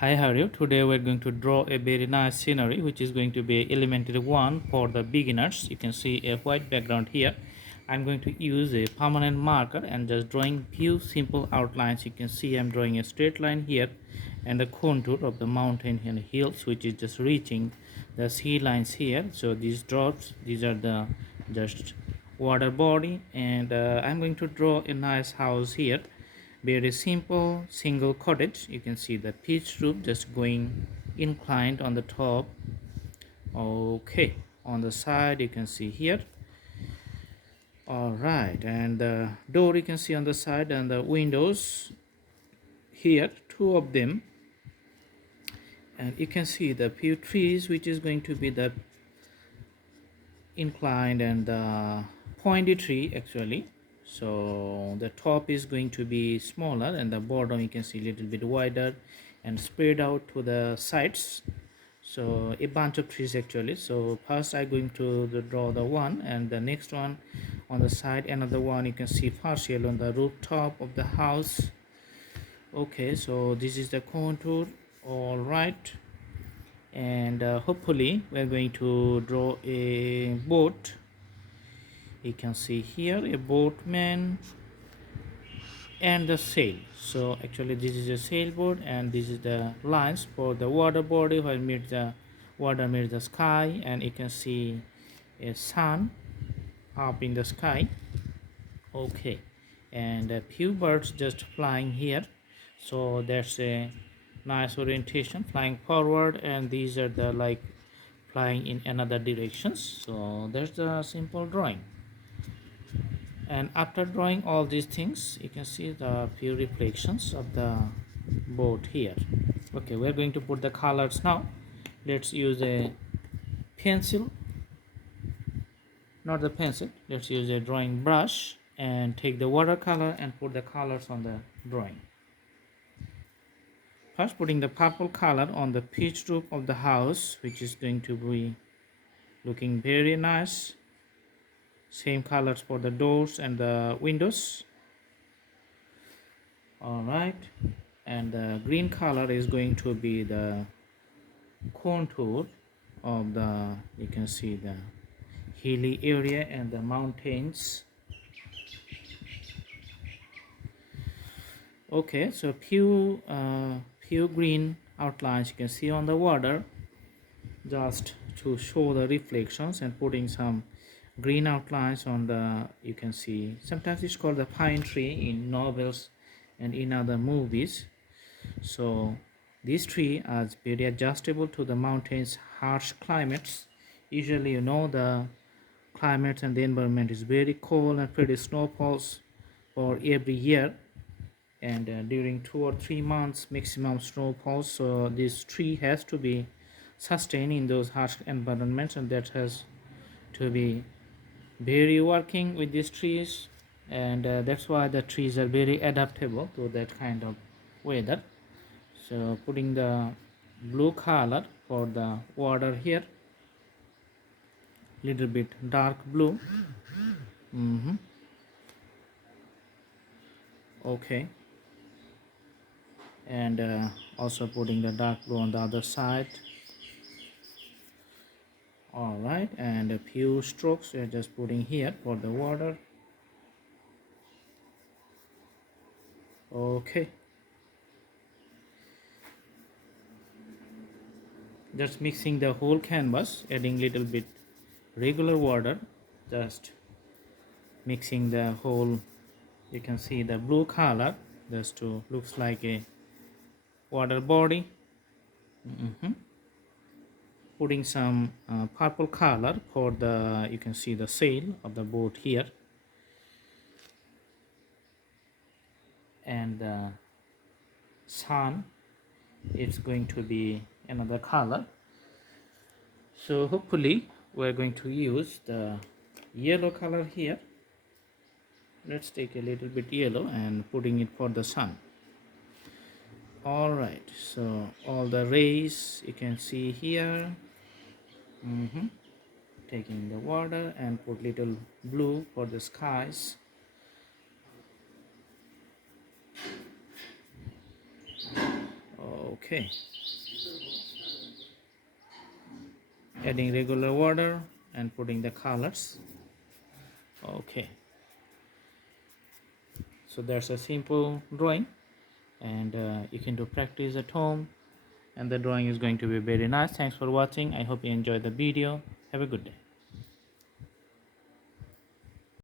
Hi, how are you? Today we're going to draw a very nice scenery which is going to be elementary one for the beginners. You can see a white background here. I'm going to use a permanent marker and just drawing few simple outlines. You can see I'm drawing a straight line here and the contour of the mountain and hills which is just reaching the sea lines here. So these drops, these are the just water body, and I'm going to draw a nice house here. Very simple single cottage. You can see the pitch roof just going inclined on the top. Okay, on the side you can see here. All right, and the door you can see on the side, and the windows here, two of them. And you can see the few trees which is going to be the inclined and the pointy tree actually. So the top is going to be smaller and the bottom you can see a little bit wider and spread out to the sides. So a bunch of trees actually. So first I'm going to draw the one, and the next one on the side, another one you can see partial on the rooftop of the house. Okay, so this is the contour. All right, and hopefully we're going to draw a boat. You can see here a boatman and the sail. So actually this is a sailboat, and this is the lines for the water body where meets the water meets the sky, and you can see a sun up in the sky. Okay, and a few birds just flying here. So that's a nice orientation, flying forward, and these are the like flying in another directions. So that's the simple drawing. And after drawing all these things, you can see the few reflections of the boat here. Okay, we're going to put the colors now. Let's use a pencil, not the pencil, let's use a drawing brush and take the watercolor and put the colors on the drawing. First, putting the purple color on the pitch roof of the house, which is going to be looking very nice. Same colors for the doors and the windows. All right, and the green color is going to be the contour of the, you can see the hilly area and the mountains. Okay, so few green outlines you can see on the water, just to show the reflections, and putting some green outlines on the, you can see sometimes it's called the pine tree in novels and in other movies. So this tree is very adjustable to the mountains harsh climates. Usually the climate and the environment is very cold and pretty snowfalls for every year, and during 2 or 3 months maximum snowfalls. So this tree has to be sustained in those harsh environments, and that has to be very working with these trees, and that's why the trees are very adaptable to that kind of weather. So putting the blue color for the water here, little bit dark blue. Okay, and also putting the dark blue on the other side. All right, and a few strokes we are just putting here for the water. Okay, just mixing the whole canvas, adding little bit regular water, just mixing the whole, you can see the blue color just to looks like a water body. Putting some purple color for the, you can see the sail of the boat here, and the sun, it's going to be another color. So hopefully we're going to use the yellow color here. Let's take a little bit yellow and putting it for the sun. All right, so all the rays you can see here. Taking the water and put little blue for the skies. Okay, adding regular water and putting the colors. Okay, so that's a simple drawing, and you can do practice at home, and the drawing is going to be very nice. Thanks for watching. I hope you enjoyed the video. Have a good day.